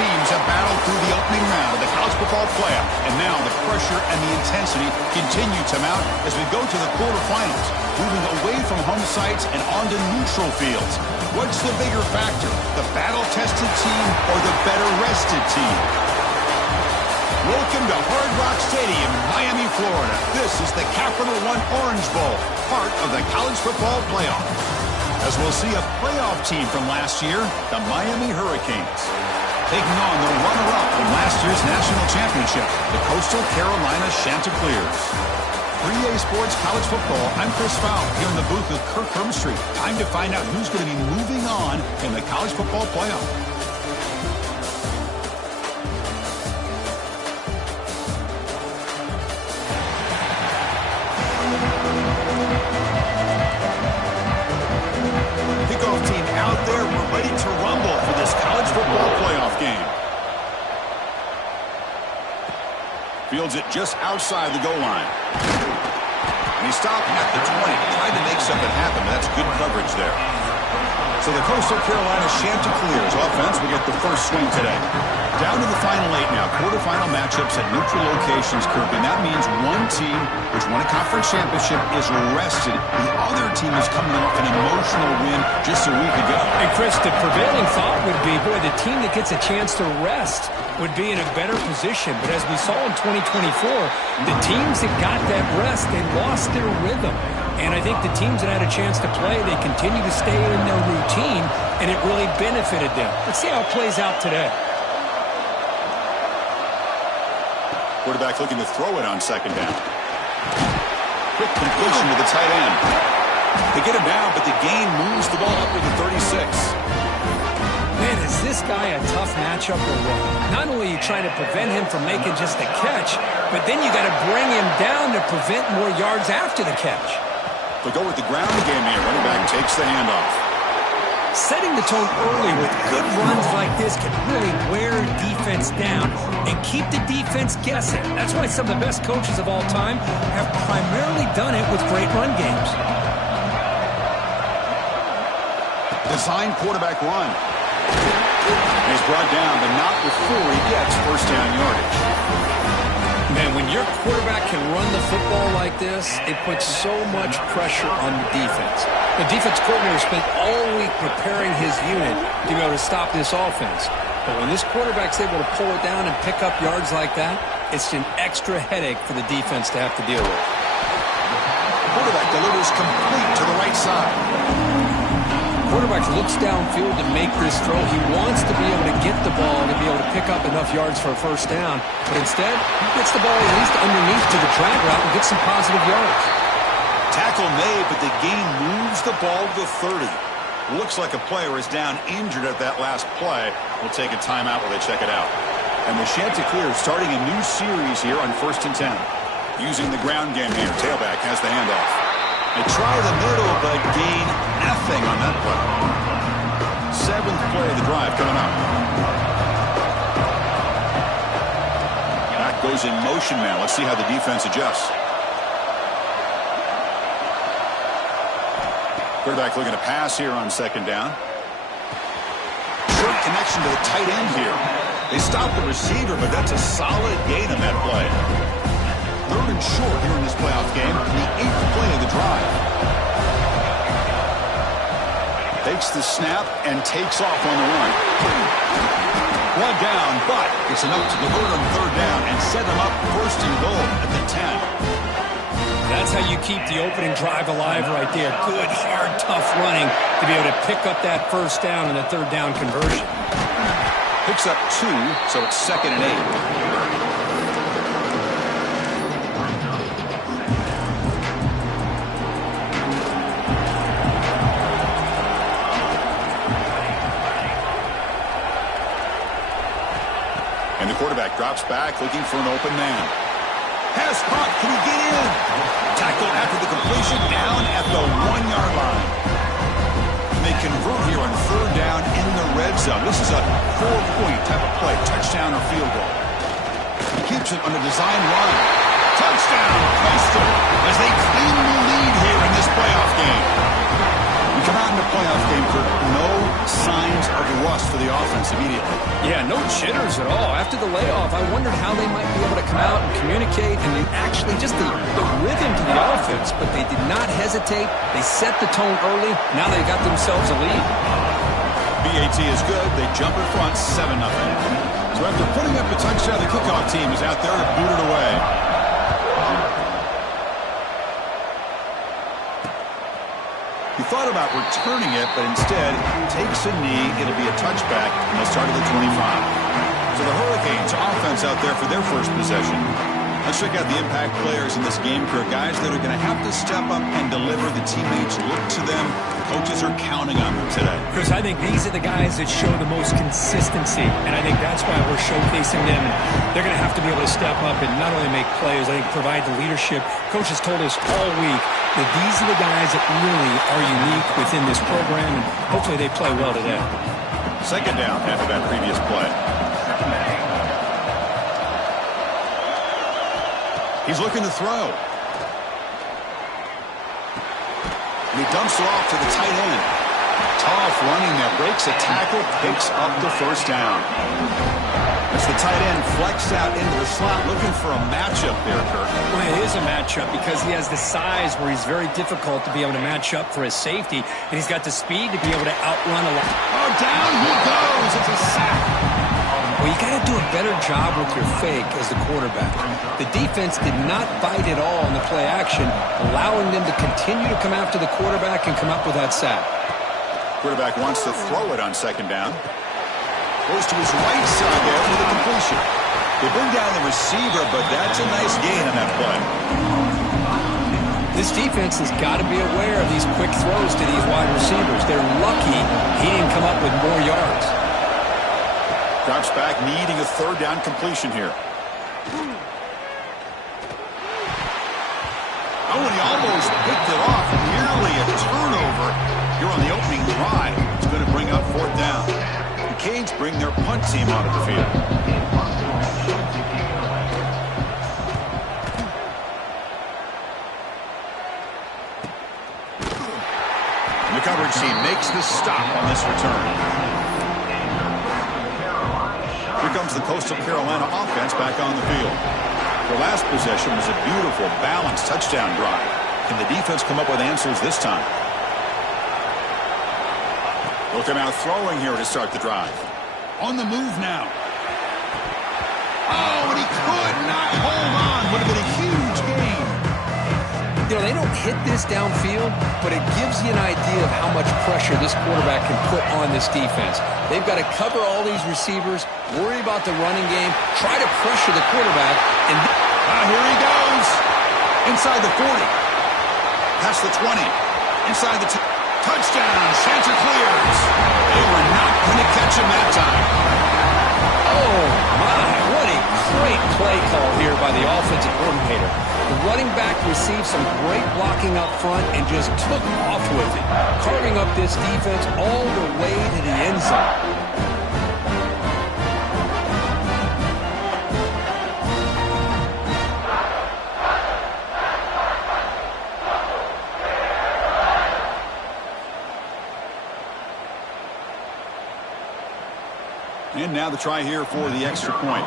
teams have battled through the opening round of the college football playoff, and now the pressure and the intensity continue to mount as we go to the quarterfinals, moving away from home sites and onto neutral fields. What's the bigger factor, the battle-tested team or the better-rested team? Welcome to Hard Rock Stadium, Miami, Florida. This is the Capital One Orange Bowl, part of the college football playoff. As we'll see a playoff team from last year, the Miami Hurricanes, taking on the runner-up from last year's national championship, the Coastal Carolina Chanticleers. 3A Sports College Football, I'm Chris Fowl, here in the booth with Kirk Hermstreet. Time to find out who's going to be moving on in the college football playoff. Fields it just outside the goal line. And he stopped at the 20, trying to make something happen, but that's good coverage there. So the Coastal Carolina Chanticleers offense will get the first swing today. Down to the final 8 now. Quarterfinal matchups at neutral locations, Kirk. And that means one team, which won a conference championship, is rested. The other team is coming off an emotional win just a week ago. And Chris, the prevailing thought would be, boy, the team that gets a chance to rest would be in a better position. But as we saw in 2024, the teams that got that rest, they lost their rhythm. And I think the teams that had a chance to play, they continue to stay in their routine, and it really benefited them. Let's see how it plays out today. Quarterback looking to throw it on second down. Quick completion to the tight end. They get him down, but the gain moves the ball up to the 36. Man, is this guy a tough matchup or what? Not only are you trying to prevent him from making just a catch, but then you got to bring him down to prevent more yards after the catch. They go with the ground game here. Running back takes the handoff. Setting the tone early with good runs like this can really wear defense down and keep the defense guessing. That's why some of the best coaches of all time have primarily done it with great run games. Design quarterback run. He's brought down, but not before he gets first down yardage. Man, when your quarterback can run the football like this, it puts so much pressure on the defense. The defense coordinator spent all week preparing his unit to be able to stop this offense. But when this quarterback's able to pull it down and pick up yards like that, it's an extra headache for the defense to have to deal with. Quarterback delivers complete to the right side. Quarterback looks downfield to make this throw. He wants to be able to get the ball to be able to pick up enough yards for a first down. But instead, he gets the ball at least underneath to the drag route and gets some positive yards. Tackle made, but the gain moves the ball to the 30. Looks like a player is down injured at that last play. We'll take a timeout while they check it out. And the Chanticleers starting a new series here on 1st and 10. Using the ground game here. Tailback has the handoff. They try the middle, but gain nothing on that play. 7th play of the drive coming up. That goes in motion now. Let's see how the defense adjusts. Quarterback looking to pass here on second down. Short connection to the tight end here. They stop the receiver, but that's a solid gain on that play. 3rd and short here in this playoff game, the 8th play of the drive. Takes the snap and takes off on the run. One down, but it's enough to convert on 3rd down and set them up 1st and goal at the 10. That's how you keep the opening drive alive right there. Good, hard, tough running to be able to pick up that first down and the 3rd down conversion. Picks up 2, so it's 2nd and 8. And the quarterback drops back, looking for an open man. Has caught. Can he get in? Tackle after the completion, down at the 1-yard line. And they convert here on 3rd down in the red zone. This is a 4-point type of play, touchdown or field goal. He keeps it on the design run. Touchdown, Coastal, as they claim the lead here in this playoff game. We come out in the playoff game, Kirk, no signs of rust for the offense immediately. Yeah, no jitters the layoff, I wondered how they might be able to come out and communicate and actually just the rhythm to the offense. But they did not hesitate. They set the tone early. Now they got themselves a lead. BAT is good. They jump in front 7-0. So after putting up a touchdown, the kickoff team is out there and booted away. He thought about returning it, but instead takes a knee. It'll be a touchback, and they'll start at the 25. So the Hurricanes offense out there for their first possession. Let's check out the impact players in this game for guys that are going to have to step up and deliver. The teammates look to them. Coaches are counting on them today. Chris, I think these are the guys that show the most consistency, and I think that's why we're showcasing them. They're going to have to be able to step up and not only make plays, I think provide the leadership. Coach has told us all week that these are the guys that really are unique within this program, and hopefully they play well today. Second down after that previous play. He's looking to throw. And he dumps it off to the tight end. Tough running there. Breaks a tackle. Picks up the first down. As the tight end flexed out into the slot, looking for a matchup there, Kirk. Well, it is a matchup because he has the size where he's very difficult to be able to match up for his safety, and he's got the speed to be able to outrun a lot. Oh, down he goes. It's a sack. Well, you got to do a better job with your fake as the quarterback. The defense did not bite at all in the play action, allowing them to continue to come after the quarterback and come up with that sack. Quarterback wants to throw it on second down. Goes to his right side there for the completion. They bring down the receiver, but that's a nice gain on that play. This defense has got to be aware of these quick throws to these wide receivers. They're lucky he didn't come up with more yards. Drops back, needing a third down completion here. Oh, and he almost picked it off. Nearly a turnover here on the opening drive. It's going to bring up fourth down. The Canes bring their punt team onto the field. And the coverage team makes the stop on this return. Here comes the Coastal Carolina offense back on the field. Their last possession was a beautiful, balanced touchdown drive. Can the defense come up with answers this time? They'll come out throwing here to start the drive. On the move now. Oh, and he could not hold on. Would have been a huge gain. You know, they don't hit this downfield, but it gives you an idea of how much pressure this quarterback can put on this defense. They've got to cover all these receivers, worry about the running game, try to pressure the quarterback, and here he goes. Inside the 40. Past the 20. Inside the touchdown. Center clears. They were not going to catch him that time. Oh, my. What a great play call here by the offensive coordinator. The running back received some great blocking up front and just took off with it, carving up this defense all the way to the end zone. And now the try here for the extra point.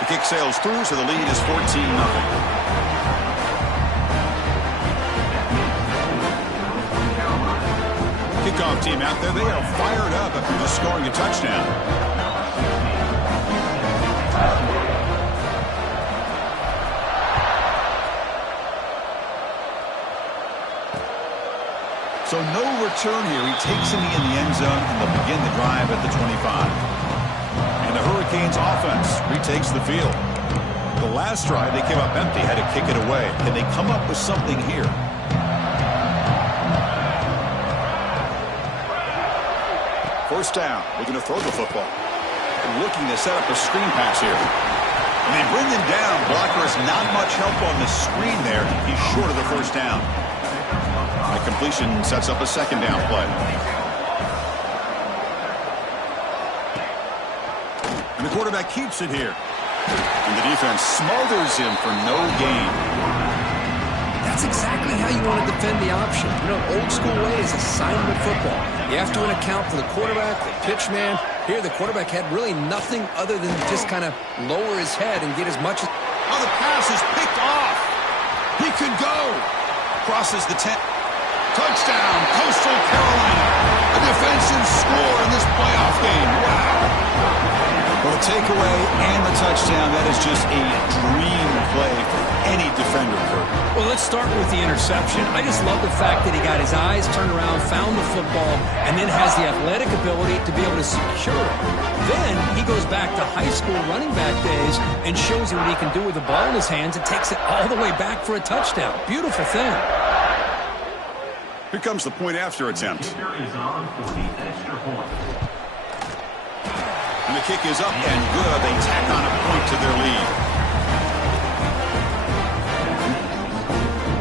The kick sails through, so the lead is 14-0. Kickoff team out there, they are fired up after just scoring a touchdown. So no return here. He takes a knee in the end zone, and they'll begin the drive at the 25. And the Hurricanes offense retakes the field. The last drive, they came up empty, had to kick it away. Can they come up with something here? First down, looking to throw the football. And looking to set up a screen pass here. And they bring him down. Blocker has not much help on the screen there. He's short of the first down. The completion sets up a second down play. And the quarterback keeps it here. And the defense smothers him for no gain. That's exactly how you want to defend the option. You know, old school way is assignment football. You have to account for the quarterback, the pitch man. Here, the quarterback had really nothing other than just kind of lower his head and get as much as... Oh, the pass is picked off. He could go. Crosses the 10. Touchdown, Coastal Carolina. A defensive score in this playoff game. Wow. Well, the takeaway and the touchdown, that is just a dream play for any defender, Kurt. Well, let's start with the interception. I just love the fact that he got his eyes turned around, found the football, and then has the athletic ability to be able to secure it. Then he goes back to high school running back days and shows you what he can do with the ball in his hands and takes it all the way back for a touchdown. Beautiful thing. Here comes the point after attempt. And the kick is up and good. They tack on a point to their lead.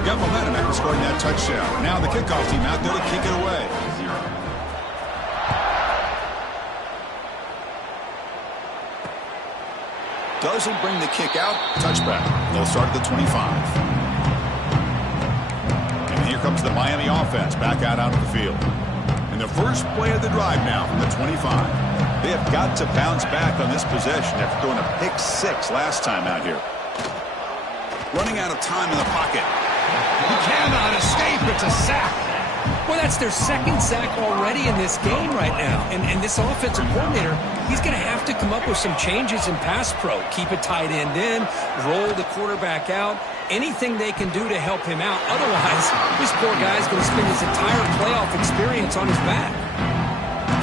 Got momentum after scoring that touchdown. Now the kickoff team out there to kick it away. Doesn't bring the kick out. Touchback. They'll start at the 25. Here comes the Miami offense back out onto the field. And the first play of the drive now from the 25. They have got to bounce back on this possession after throwing a pick 6 last time out here. Running out of time in the pocket. He cannot escape. It's a sack. Well, that's their second sack already in this game right now. And this offensive coordinator, he's going to have to come up with some changes in pass pro. Keep a tight end in, roll the quarterback out. Anything they can do to help him out. Otherwise, this poor guy's going to spend his entire playoff experience on his back.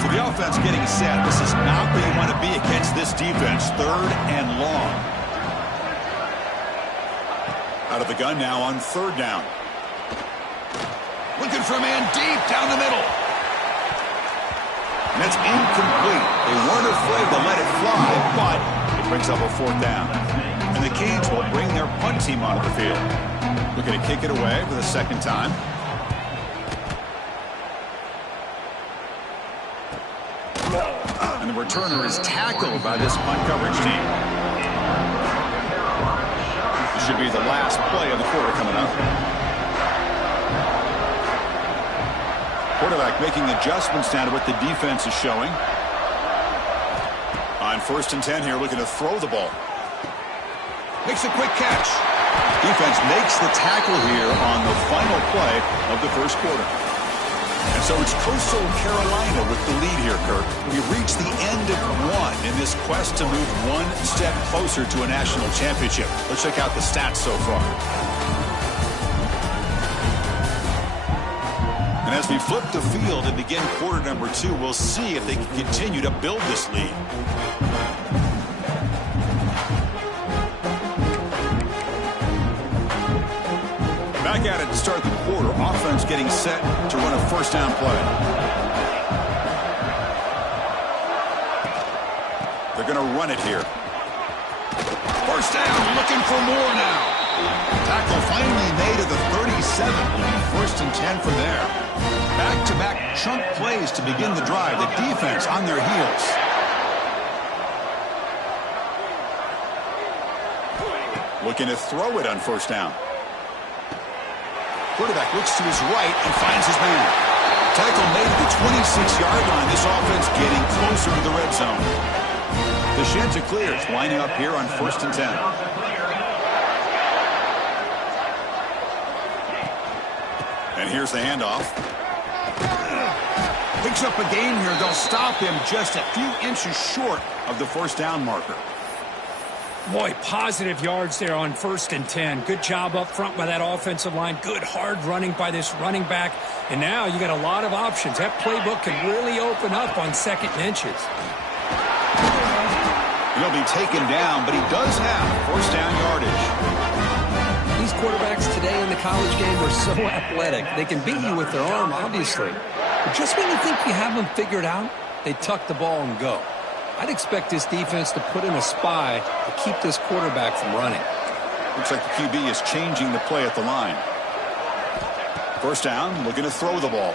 So the offense getting set. This is not where you want to be against this defense. 3rd and long. Out of the gun now on 3rd down. Looking for a man deep down the middle. And that's incomplete. They weren't afraid to let it fly, but it brings up a 4th down. And the Canes will bring their punt team onto the field. Looking to kick it away for the 2nd time. And the returner is tackled by this punt coverage team. This should be the last play of the quarter coming up. Quarterback making adjustments down to what the defense is showing. On 1st and 10 here, looking to throw the ball. Makes a quick catch. Defense makes the tackle here on the final play of the 1st quarter. And so it's Coastal Carolina with the lead here, Kirk. We've reached the end of 1 in this quest to move 1 step closer to a national championship. Let's check out the stats so far. And as we flip the field and begin quarter number 2, we'll see if they can continue to build this lead. Back at it to start the quarter. Offense getting set to run a 1st down play. They're going to run it here. 1st down, looking for more now. Tackle finally made at the 37. It'll be 1st and 10 from there. Back-to-back chunk plays to begin the drive. The defense on their heels. Looking to throw it on 1st down. Quarterback looks to his right and finds his man. Tackle made at the 26-yard line. This offense getting closer to the red zone. The Chanticleers lining up here on 1st and 10. And here's the handoff. Picks up a gain here. They'll stop him just a few inches short of the 1st down marker. Boy, positive yards there on 1st and 10. Good job up front by that offensive line. Good hard running by this running back. And now you got a lot of options. That playbook can really open up on 2nd and inches. He'll be taken down, but he does have 1st down yardage. These quarterbacks today in the college game are so athletic. They can beat you with their arm, obviously. But just when you think you have them figured out, they tuck the ball and go. I'd expect this defense to put in a spy to keep this quarterback from running. Looks like the QB is changing the play at the line. 1st down, looking to throw the ball.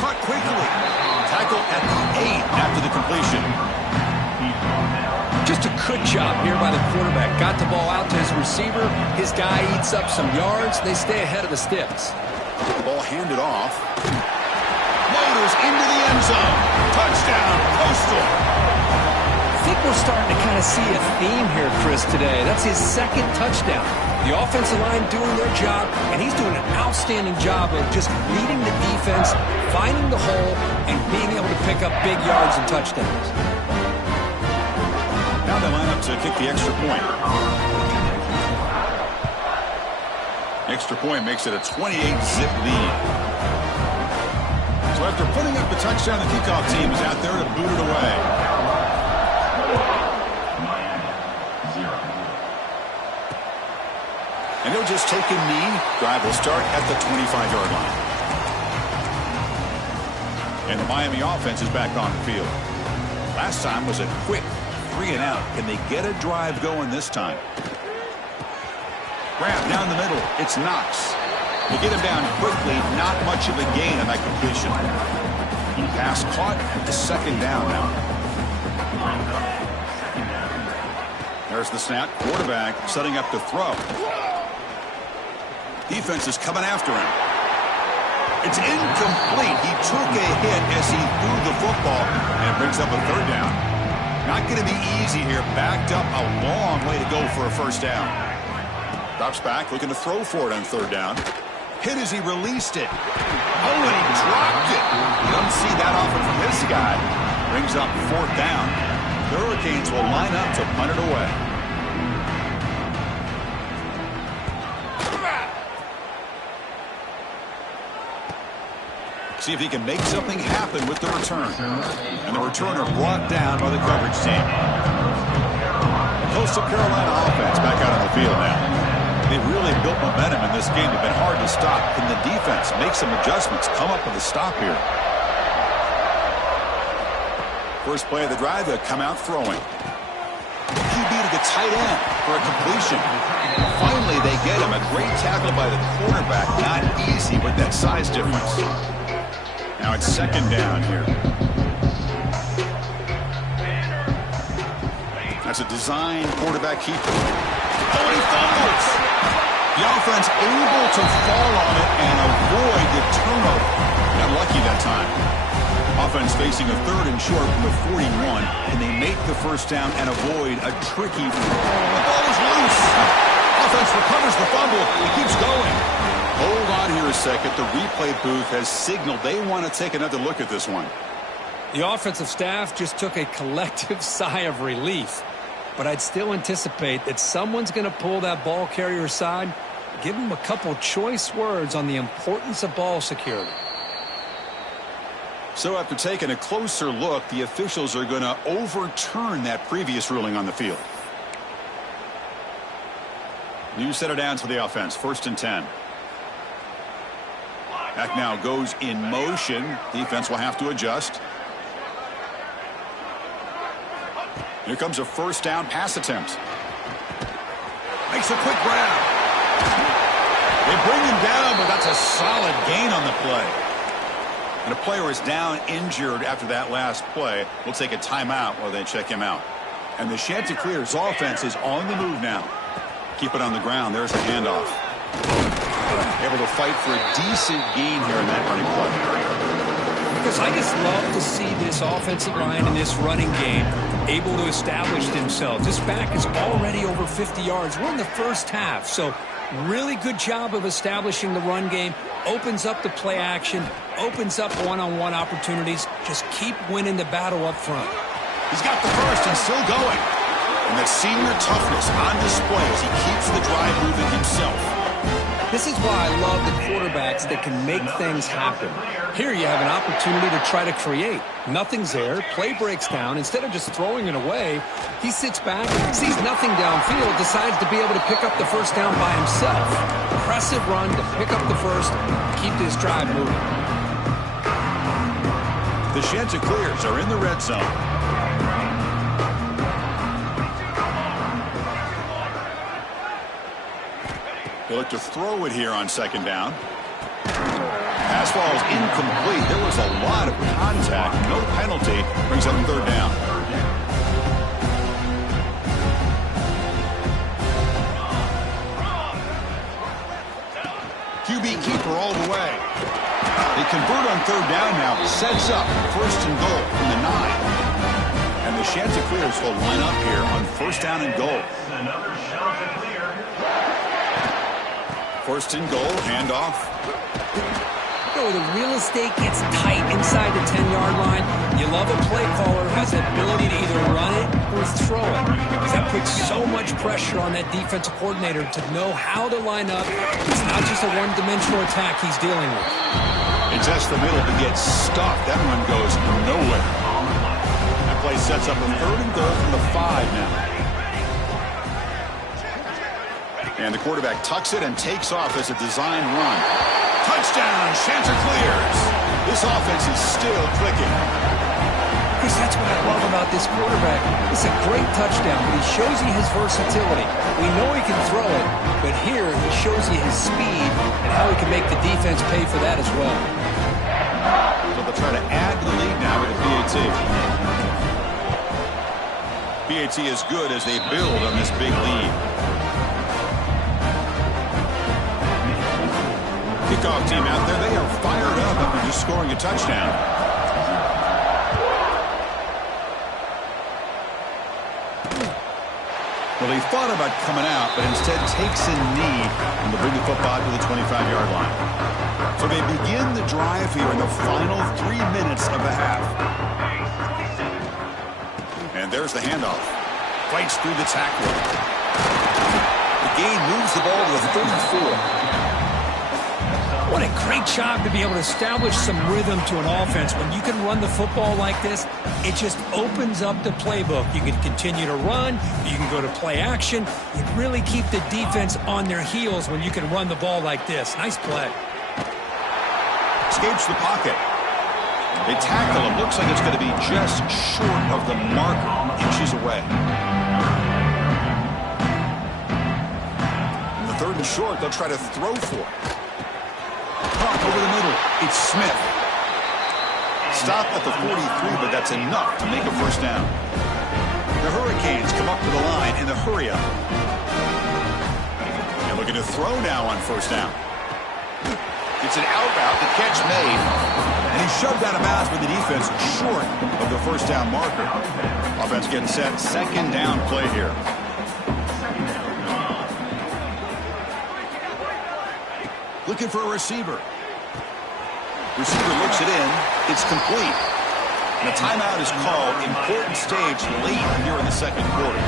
Caught quickly. Tackle at the 8 after the completion. Just a good job here by the quarterback. Got the ball out to his receiver. His guy eats up some yards. They stay ahead of the sticks. Ball handed off. Loaders into the end zone. Touchdown, Coastal. I think we're starting to kind of see a theme here, Chris, today. That's his second touchdown. The offensive line doing their job, and he's doing an outstanding job of just reading the defense, finding the hole, and being able to pick up big yards and touchdowns. Now they line up to kick the extra point. Extra point makes it a 28-zip lead. So after putting up the touchdown, the kickoff team is out there to boot it away. And they'll just take a knee. Drive will start at the 25-yard line. And the Miami offense is back on the field. Last time was a quick 3-and-out. Can they get a drive going this time? Grab down the middle. It's Knox. They get him down quickly. Not much of a gain on that completion. Pass caught at the second down now. There's the snap. Quarterback setting up to throw. Defense is coming after him. It's incomplete. He took a hit as he threw the football, and it brings up a third down. Not going to be easy here. Backed up a long way to go for a first down. Drops back, looking to throw for it on third down. Hit as he released it. Oh, and he dropped it. You don't see that often from this guy. Brings up fourth down. The Hurricanes will line up to punt it away. See if he can make something happen with the return. And the returner brought down by the coverage team. Coastal Carolina offense back out on the field now. They've really built momentum in this game. They've been hard to stop. Can the defense make some adjustments, come up with a stop here? First play of the drive, they'll come out throwing. QB to the tight end for a completion. Finally, they get him. A great tackle by the quarterback. Not easy with that size difference. Now it's second down here. That's a design quarterback keeper. Oh, he fumbles. The offense able to fall on it and avoid the turnover. Got lucky that time. Offense facing a third and short from the 41. Can they make the first down and avoid a tricky... The ball is loose. Offense recovers the fumble. He keeps going. Hold on here a second. The replay booth has signaled they want to take another look at this one. The offensive staff just took a collective sigh of relief. But I'd still anticipate that someone's going to pull that ball carrier aside, give him a couple choice words on the importance of ball security. So after taking a closer look, the officials are going to overturn that previous ruling on the field. New set of downs for the offense. 1st and 10. Back now goes in motion. Defense will have to adjust. Here comes a first down pass attempt. Makes a quick grab. They bring him down, but that's a solid gain on the play. And a player is down injured after that last play. We'll take a timeout while they check him out. And the Chanticleers offense is on the move now. Keep it on the ground. There's a handoff. Able to fight for a decent gain here in that running play. Because I just love to see this offensive line in this running game able to establish themselves. This back is already over 50 yards. We're in the first half, so really good job of establishing the run game. Opens up the play action, opens up one-on-one opportunities. Just keep winning the battle up front. He's got the first and still going. And that senior toughness on display as he keeps the drive moving himself. This is why I love the quarterbacks that can make things happen. Here you have an opportunity to try to create. Nothing's there. Play breaks down. Instead of just throwing it away, he sits back, sees nothing downfield, decides to be able to pick up the first down by himself. Impressive run to pick up the first, keep this drive moving. The Chanticleers are in the red zone. They look to throw it here on second down. Pass ball is incomplete. There was a lot of contact. No penalty. Brings up third down. QB keeper all the way. They convert on third down now. Sets up first and goal from the 9. And the Chanticleers will line up here on first down and goal. First and goal, handoff. The real estate gets tight inside the 10-yard line. You love a play caller who has the ability to either run it or throw it. That puts so much pressure on that defensive coordinator to know how to line up. It's not just a one-dimensional attack he's dealing with. It's just the middle to get stuffed. That run goes nowhere. That play sets up a third and goal from the 5 now. And the quarterback tucks it and takes off as a design run. Touchdown, Chanticleers. This offense is still clicking. Chris, that's what I love about this quarterback. It's a great touchdown, but he shows you his versatility. We know he can throw it, but here he shows you his speed and how he can make the defense pay for that as well. So they'll try to add to the lead now with the PAT. PAT is good as they build on this big lead. Kickoff team out there, they are fired up after just scoring a touchdown. Well, he thought about coming out, but instead takes a knee and will bring the football to the 25-yard line. So they begin the drive here in the final 3 minutes of the half. And there's the handoff. Fights through the tackle. The gain moves the ball to the 34. What a great job to be able to establish some rhythm to an offense. When you can run the football like this, it just opens up the playbook. You can continue to run. You can go to play action. You really keep the defense on their heels when you can run the ball like this. Nice play. Escapes the pocket. They tackle him. Looks like it's going to be just short of the marker, inches away. In the third and short, they'll try to throw for it. Over the middle, it's Smith. Stop at the 43, but that's enough to make a first down. The Hurricanes come up to the line in the hurry up. They're looking to throw now on first down. It's an out route, the catch made, and he shoved out of bounds with the defense short of the first down marker. Offense getting set, second down play here. Looking for a receiver. Receiver looks it in. It's complete. And a timeout is called. Important stage late here in the second quarter.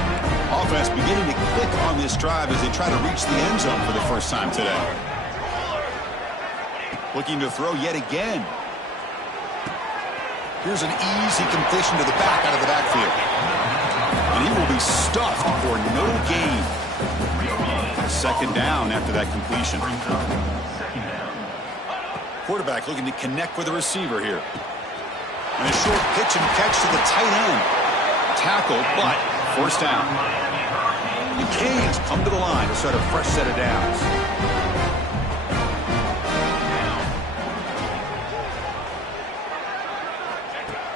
Offense beginning to click on this drive as they try to reach the end zone for the first time today. Looking to throw yet again. Here's an easy completion to the back out of the backfield. And he will be stuffed for no gain. Second down after that completion. Quarterback looking to connect with the receiver here. And a short pitch and catch to the tight end. Tackled, but first down. The Canes come to the line to start a fresh set of downs.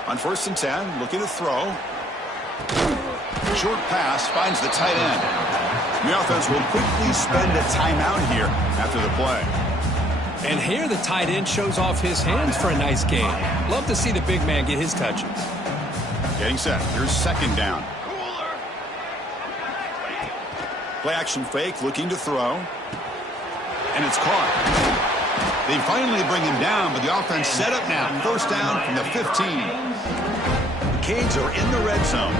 On first and 10, looking to throw. Short pass finds the tight end. The offense will quickly spend a timeout here after the play. And here the tight end shows off his hands for a nice gain. Love to see the big man get his touches. Getting set. Here's second down. Play action fake, looking to throw. And it's caught. They finally bring him down, but the offense set up now. First down from the 15. The Canes are in the red zone.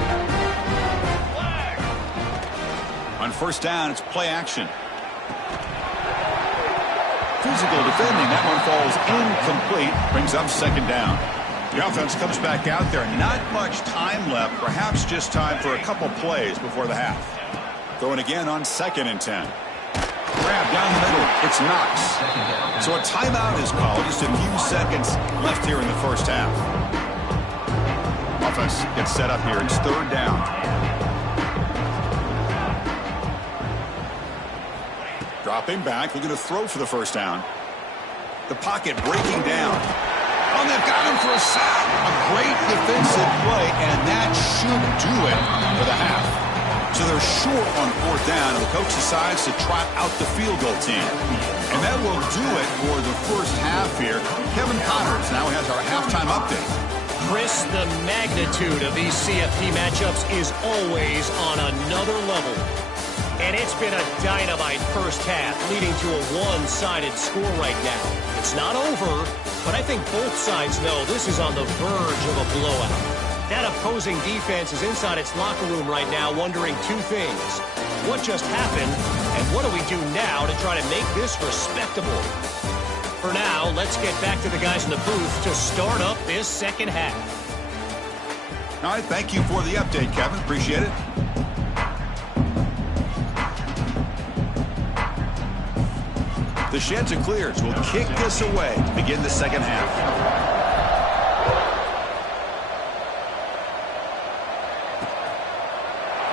On first down, it's play action. Physical defending. That one falls incomplete. Brings up second down. The offense comes back out there. Not much time left. Perhaps just time for a couple plays before the half. Throwing again on second and 10. Grab down the middle. It's Knox. So a timeout is called. Just a few seconds left here in the first half. Offense gets set up here. It's third down. Dropping back, looking to throw for the first down. The pocket breaking down. Oh, they've got him for a sack. A great defensive play, and that should do it for the half. So they're short on 4th down, and the coach decides to trot out the field goal team. And that will do it for the first half here. Kevin Connors now has our halftime update. Chris, the magnitude of these CFP matchups is always on another level. And it's been a dynamite first half, leading to a one-sided score right now. It's not over, but I think both sides know this is on the verge of a blowout. That opposing defense is inside its locker room right now wondering two things. What just happened, and what do we do now to try to make this respectable? For now, let's get back to the guys in the booth to start up this second half. All right, thank you for the update, Kevin. Appreciate it. The Chanticleers will kick this away to begin the second half.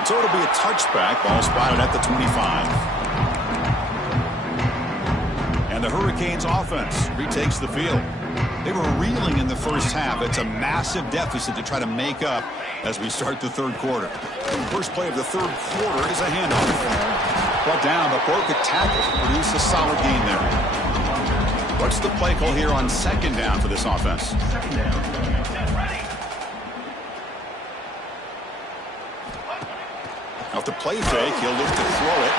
So it'll be a touchback. Ball spotted at the 25. And the Hurricanes offense retakes the field. They were reeling in the first half. It's a massive deficit to try to make up as we start the third quarter. First play of the third quarter is a handoff. Brought down, but broke a tackle to produce a solid gain there. What's the play call here on second down for this offense? Second down. Off the play fake, he'll look to throw it.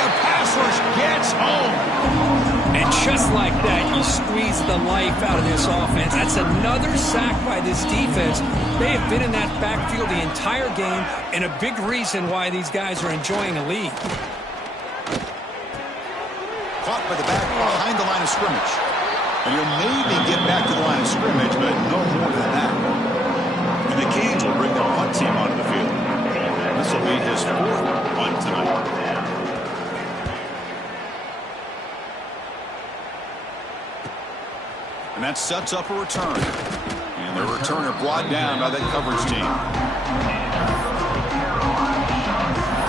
The pass rush gets home. And just like that, you squeeze the life out of this offense. That's another sack by this defense. They have been in that backfield the entire game, and a big reason why these guys are enjoying a lead. Caught by the back behind the line of scrimmage. And he'll maybe get back to the line of scrimmage, but no more than that. And the Canes will bring their punt team onto the field. This will be his 4th punt tonight. And that sets up a return. And the returner brought down by that coverage team.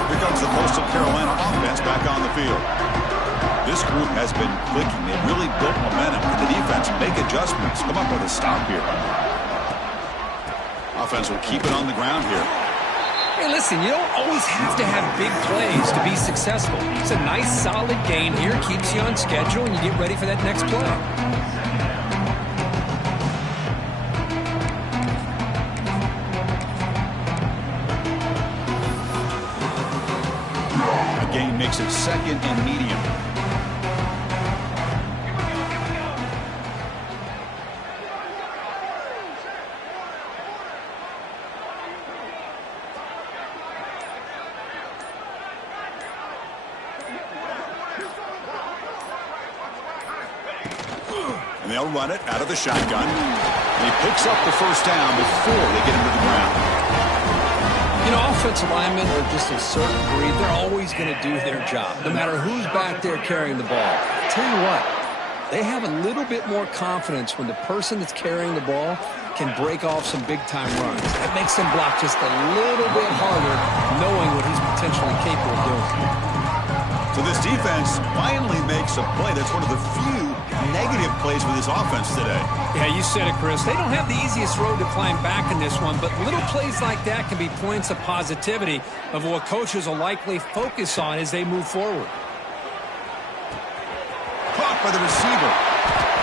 Here comes the Coastal Carolina offense back on the field. This group has been clicking. They really built momentum. Can the defense make adjustments? Come up with a stop here. Offense will keep it on the ground here. Hey, listen, you don't always have to have big plays to be successful. It's a nice, solid gain here. Keeps you on schedule, and you get ready for that next play. Gain makes it second and medium. And they'll run it out of the shotgun. And he picks up the first down before they get him to the ground. You know, offensive linemen are just a certain breed. They're always going to do their job, no matter who's back there carrying the ball. I'll tell you what, they have a little bit more confidence when the person that's carrying the ball can break off some big-time runs. That makes them block just a little bit harder, knowing what he's potentially capable of doing. So this defense finally makes a play. That's one of the few negative plays for this offense today. Yeah, you said it, Chris. They don't have the easiest road to climb back in this one, but little plays like that can be points of positivity of what coaches will likely focus on as they move forward. Caught by the receiver.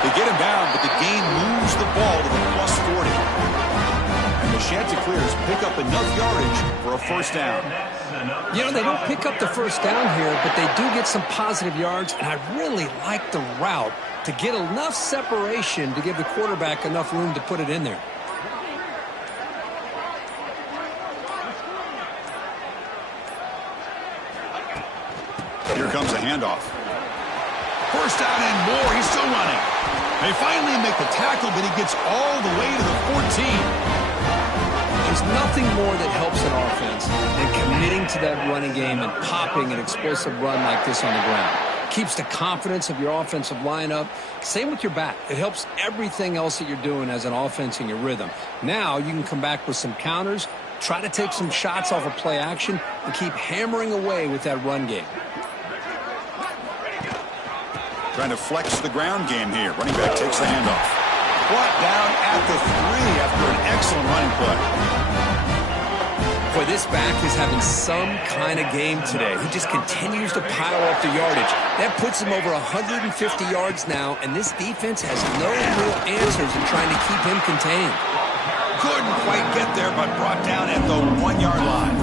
They get him down, but the gain moves the ball to the +40. And the Chanticleers pick up enough yardage for a first down. You know, they don't pick up the first down here, but they do get some positive yards, and I really like the route to get enough separation to give the quarterback enough room to put it in there. Here comes a handoff. First down and more. He's still running. They finally make the tackle, but he gets all the way to the 14. There's nothing more that helps an offense than committing to that running game and popping an explosive run like this on the ground. Keeps the confidence of your offensive lineup. Same with your back. It helps everything else that you're doing as an offense in your rhythm. Now you can come back with some counters, try to take some shots off of play action, and keep hammering away with that run game. Trying to flex the ground game here. Running back takes the handoff. Brought down at the 3 after an excellent running play. Boy, this back is having some kind of game today. He just continues to pile up the yardage. That puts him over 150 yards now, and this defense has no real answers in trying to keep him contained. Couldn't quite get there, but brought down at the 1-yard line.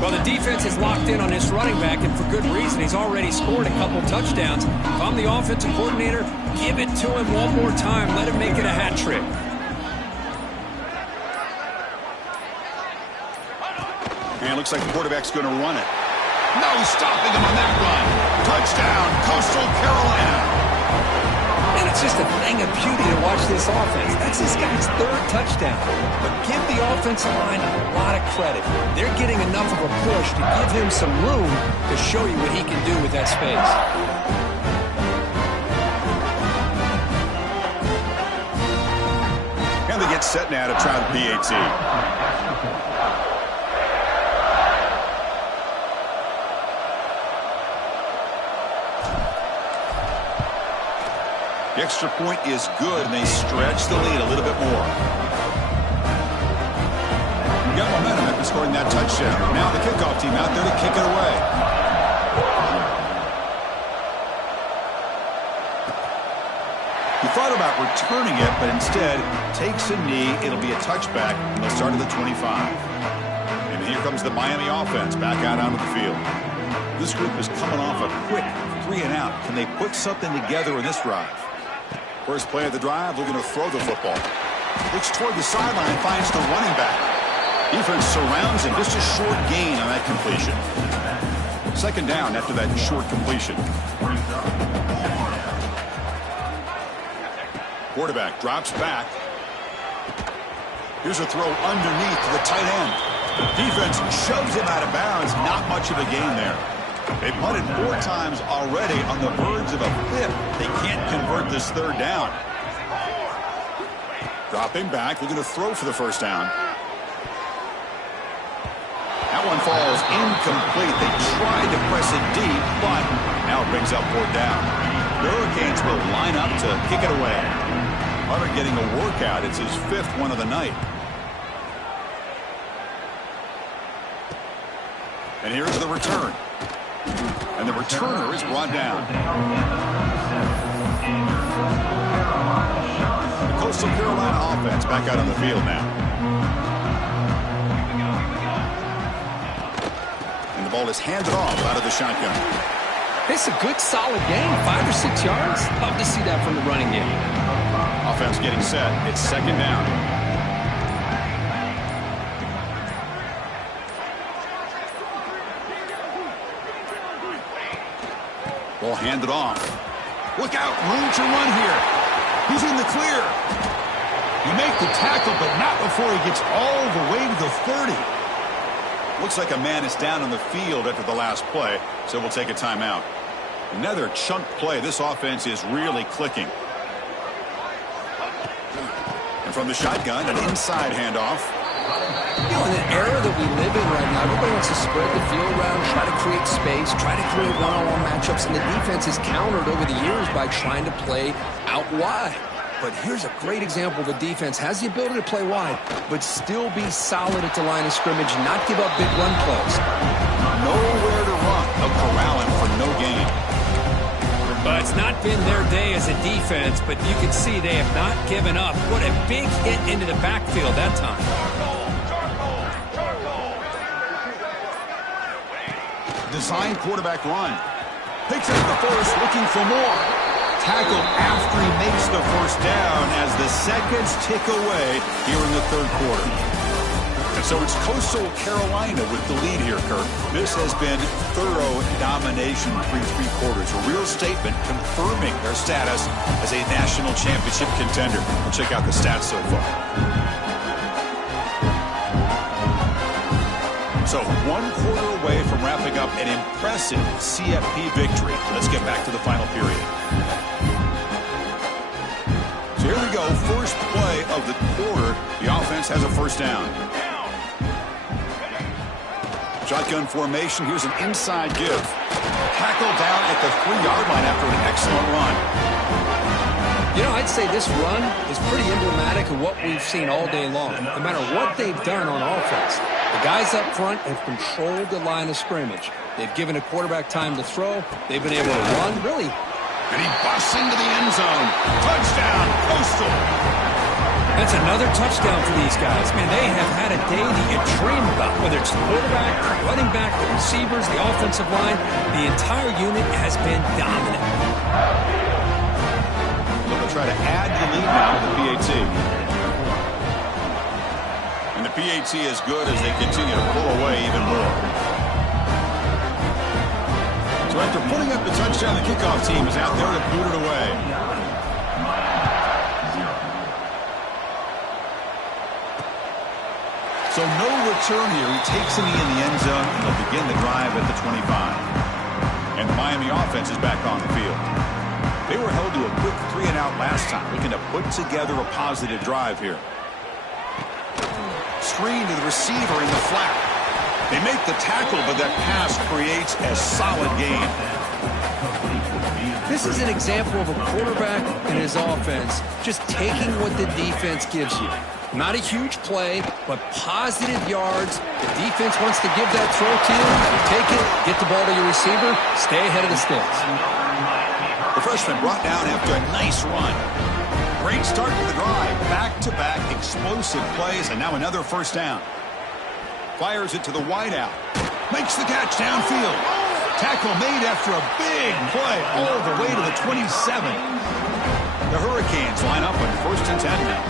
Well, the defense is locked in on this running back, and for good reason. He's already scored a couple touchdowns. If I'm the offensive coordinator, give it to him one more time. Let him make it a hat trick. And it looks like the quarterback's going to run it. No stopping him on that run. Touchdown, Coastal Carolina. And it's just a thing of beauty to watch this offense. That's this guy's third touchdown. But give the offensive line a lot of credit. They're getting enough of a push to give him some room to show you what he can do with that space. And they get set now to try the PAT. The extra point is good, and they stretch the lead a little bit more. You got momentum after scoring that touchdown. Now the kickoff team out there to kick it away. He thought about returning it, but instead takes a knee. It'll be a touchback, and they'll start at the 25. And here comes the Miami offense back out onto the field. This group is coming off a quick 3-and-out. Can they put something together in this drive? First play of the drive, looking to throw the football. Looks toward the sideline, finds the running back. Defense surrounds him. Just a short gain on that completion. Second down after that short completion. Quarterback drops back. Here's a throw underneath to the tight end. Defense shoves him out of bounds. Not much of a gain there. They punted 4 times already on the verge of a 5th. They can't convert this third down. Dropping back, looking to throw for the first down. That one falls incomplete. They tried to press it deep, but now it brings up 4th down. The Hurricanes will line up to kick it away. Hunter getting a workout. It's his 5th one of the night. And here's the return. And the returner is brought down. The Coastal Carolina offense back out on the field now. And the ball is handed off out of the shotgun. It's a good, solid game. 5 or 6 yards. Love to see that from the running game. Offense getting set. It's second down. Ball handed off. Look out, room to run here. He's in the clear. You make the tackle, but not before he gets all the way to the 30. Looks like a man is down on the field after the last play, so we'll take a timeout. Another chunk play. This offense is really clicking. And from the shotgun, an inside handoff. You know, in the era that we live in right now, everybody wants to spread the field around, try to create space, try to create one-on-one matchups, and the defense is countered over the years by trying to play out wide. But here's a great example. The defense has the ability to play wide, but still be solid at the line of scrimmage and not give up big run plays. Nowhere to run. They'll corral him for no gain. But it's not been their day as a defense, but you can see they have not given up. What a big hit into the backfield that time. Design quarterback run. Picks up the first, looking for more. Tackle after he makes the first down as the seconds tick away here in the third quarter. And so it's Coastal Carolina with the lead here, Kirk. This has been thorough domination through 3 quarters. A real statement confirming their status as a national championship contender. We'll check out the stats so far. So 1 quarter away from wrapping up an impressive CFP victory. Let's get back to the final period. So here we go. First play of the quarter. The offense has a first down. Shotgun formation. Here's an inside give. Tackle down at the 3-yard line after an excellent run. You know, I'd say this run is pretty emblematic of what we've seen all day long. No matter what they've done on offense, The guys up front have controlled the line of scrimmage. They've given a quarterback time to throw. They've been able to run, really. And he busts into the end zone. Touchdown, Coastal. That's another touchdown for these guys. Man, they have had a day that you dream about, whether it's the quarterback, the running back, the receivers, the offensive line. The entire unit has been dominant. They'll try to add to the lead now with the PAT. And the PAT is good as they continue to pull away even more. So after putting up the touchdown, the kickoff team is out there to boot it away. So no return here. He takes a knee in the end zone, and they'll begin the drive at the 25. And the Miami offense is back on the field. They were held to a quick 3-and-out last time, looking to put together a positive drive here. Screen to the receiver in the flat. They make the tackle, but that pass creates a solid gain. This is an example of a quarterback and his offense just taking what the defense gives you. Not a huge play, but positive yards. The defense wants to give that throw to you. You take it, get the ball to your receiver, stay ahead of the sticks. The freshman brought down after a nice run. Great start to the drive. Back-to-back explosive plays, and now another first down. Fires it to the wideout. Makes the catch downfield. Tackle made after a big play all the way to the 27. The Hurricanes line up on 1st and 10 now.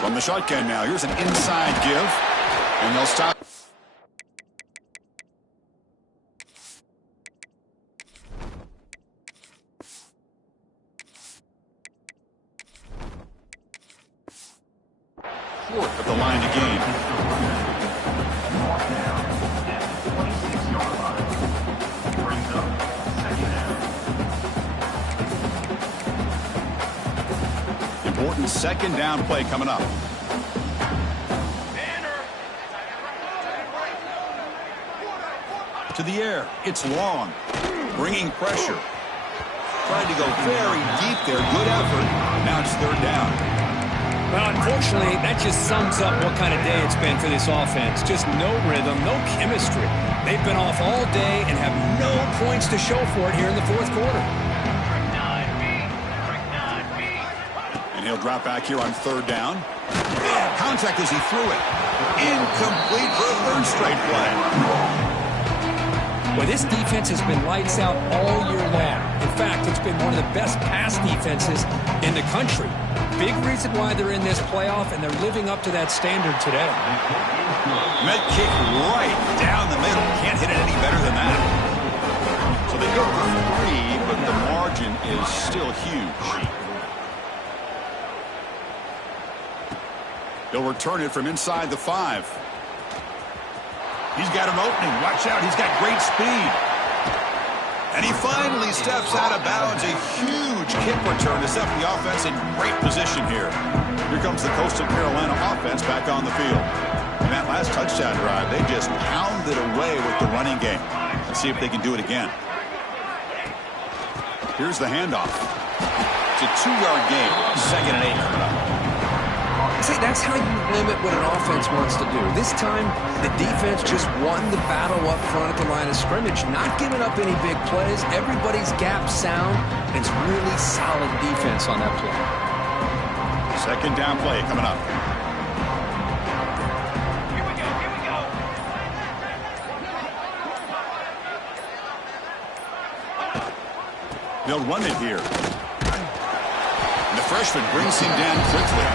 From the shotgun now, here's an inside give, and they'll stop. Short of the line to gain. Important second down play coming up. To the air. It's long. Bringing pressure. Tried to go very deep there. Good effort. Now it's 3rd down. Well, unfortunately, that just sums up what kind of day it's been for this offense. Just no rhythm, no chemistry. They've been off all day and have no points to show for it here in the 4th quarter. And he'll drop back here on 3rd down. Contact as he threw it. Incomplete for a 3rd straight play. Well, this defense has been lights out all year long. In fact, it's been one of the best pass defenses in the country. Big reason why they're in this playoff, and they're living up to that standard today. Met kick right down the middle. Can't hit it any better than that. So they go for 3, but the margin is still huge. They'll return it from inside the 5. He's got an opening. Watch out. He's got great speed. And he finally steps out of bounds. A huge kick return to set the offense in great position here. Here comes the Coastal Carolina offense back on the field. And that last touchdown drive, they just pounded away with the running game. Let's see if they can do it again. Here's the handoff. It's a 2-yard gain. 2nd and 8 coming up. See, that's how you limit what an offense wants to do. This time, the defense just won the battle up front at the line of scrimmage, not giving up any big plays. Everybody's gap sound, and it's really solid defense on that play. 2nd down play coming up. They'll run it here. And the freshman brings him down quickly.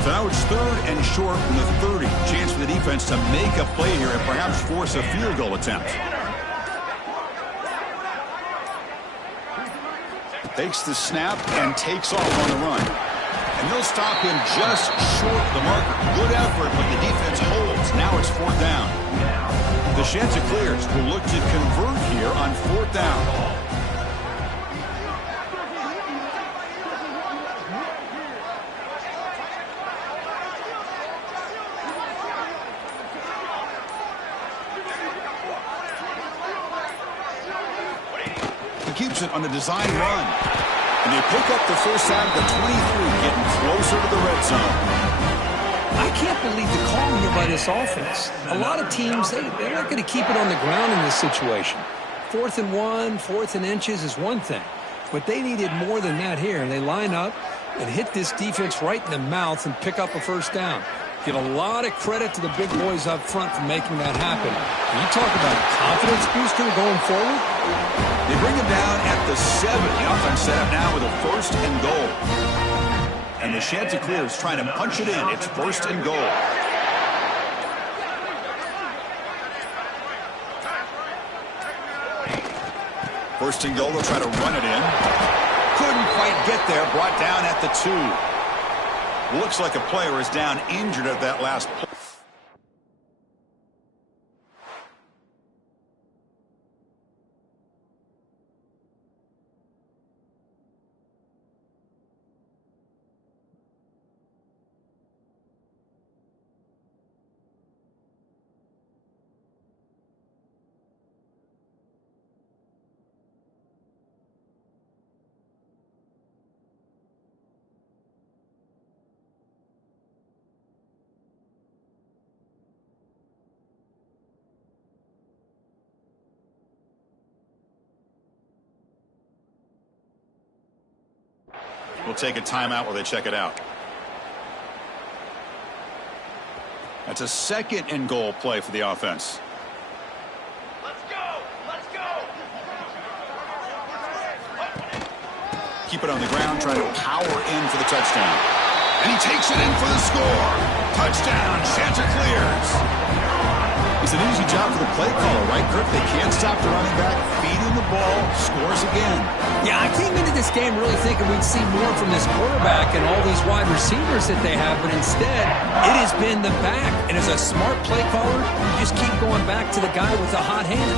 So now it's 3rd and short from the 30. Chance for the defense to make a play here and perhaps force a field goal attempt. Takes the snap and takes off on the run. And they'll stop him just short of the marker. Good effort, but the defense holds. Now it's 4th down. The Chanticleers will look to convert here on 4th down. keeps it on the design run. And they pick up the first out of the 23, getting closer to the red zone. I can't believe the call here by this offense. A lot of teams, they're not going to keep it on the ground in this situation. 4th and 1, 4th and inches is one thing. But they needed more than that here. And they line up and hit this defense right in the mouth and pick up a first down. Give a lot of credit to the big boys up front for making that happen. When you talk about a confidence booster going forward. They bring him down at the 7. The offense set up now with a 1st and goal. And the Chanticleer is trying to punch it in. It's 1st and goal. First and goal, they'll try to run it in. Couldn't quite get there. Brought down at the 2. Looks like a player is down injured at that last play. We'll take a timeout while they check it out. That's a 2nd and goal play for the offense. Let's go! Let's go! Keep it on the ground, trying to power in for the touchdown. And he takes it in for the score. Touchdown, Chanticleers. It's an easy job for the play caller, right, Kirk? They can't stop the running back, feed him the ball, scores again. Yeah, I came into this game really thinking we'd see more from this quarterback and all these wide receivers that they have, but instead, it has been the back. And as a smart play caller, you just keep going back to the guy with the hot hand.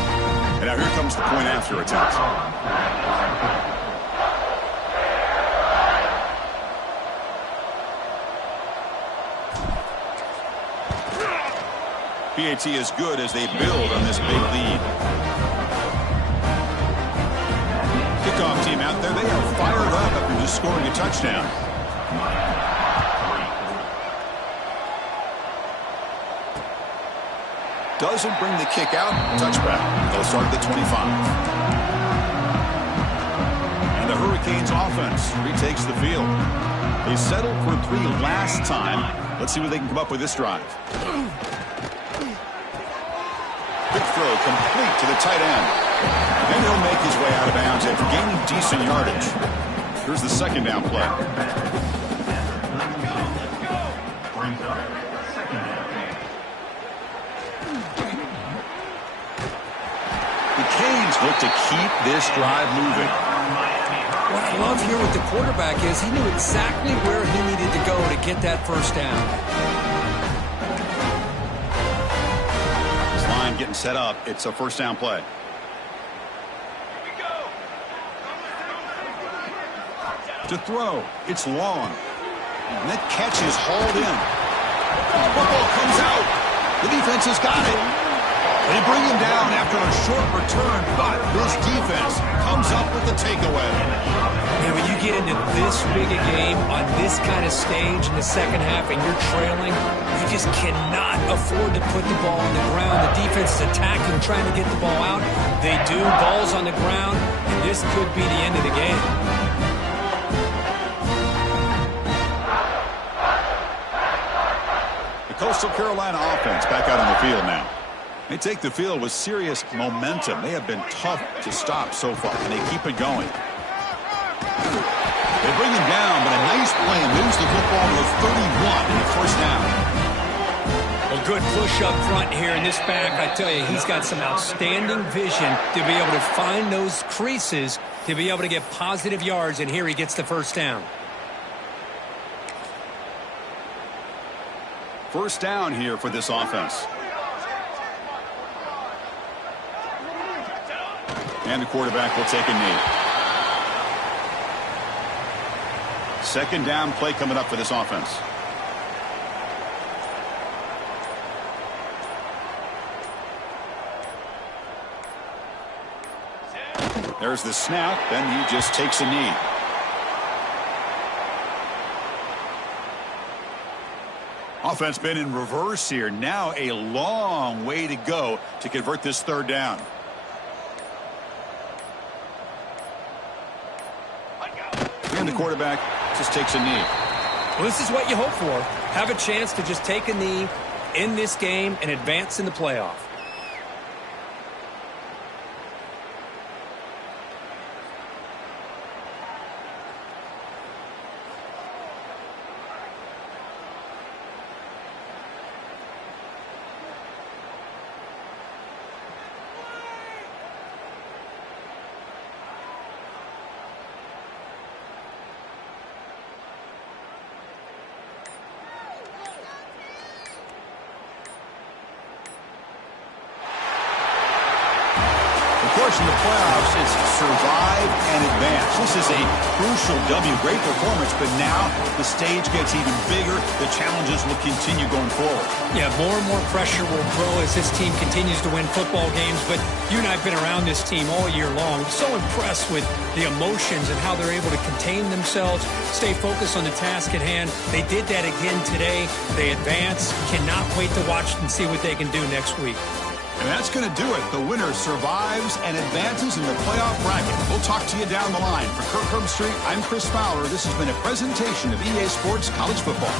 And now here comes the point after attempt. PAT is good as they build on this big lead. Kickoff team out there, they are fired up after just scoring a touchdown. Doesn't bring the kick out. Touchback. They'll start at the 25. And the Hurricanes offense retakes the field. They settled for 3 last time. Let's see what they can come up with this drive. Big throw complete to the tight end. And he'll make his way out of bounds after gaining decent yardage. Here's the 2nd down play. The Canes look to keep this drive moving. What I love here with the quarterback is he knew exactly where he needed to go to get that first down. Getting set up. It's a 1st down play. To throw. It's long. And that catch is hauled in. Football comes out. The defense has got it. They bring him down after a short return, but this defense comes up with the takeaway. And when you get into this big a game on this kind of stage in the second half and you're trailing, you just cannot afford to put the ball on the ground. The defense is attacking, trying to get the ball out. They do. Ball's on the ground, and this could be the end of the game. The Coastal Carolina offense back out on the field now. They take the field with serious momentum. They have been tough to stop so far, and they keep it going. They bring him down, but a nice play and moves the football to the 31 in the 1st down. A good push up front here in this back. I tell you, he's got some outstanding vision to be able to find those creases, to be able to get positive yards, and here he gets the first down. 1st down here for this offense. And the quarterback will take a knee. 2nd down play coming up for this offense. There's the snap, then he just takes a knee. Offense been in reverse here. Now a long way to go to convert this third down. And the quarterback just takes a knee. Well, this is what you hope for. Have a chance to just take a knee in this game and advance in the playoff. Of course, in the playoffs, it's survive and advance. This is a crucial W. Great performance, but now the stage gets even bigger. The challenges will continue going forward. Yeah, more and more pressure will grow as this team continues to win football games. But you and I have been around this team all year long. So impressed with the emotions and how they're able to contain themselves, stay focused on the task at hand. They did that again today. They advance. Cannot wait to watch and see what they can do next week. And that's going to do it. The winner survives and advances in the playoff bracket. We'll talk to you down the line. For Kirk Herbstreit, I'm Chris Fowler. This has been a presentation of EA Sports College Football.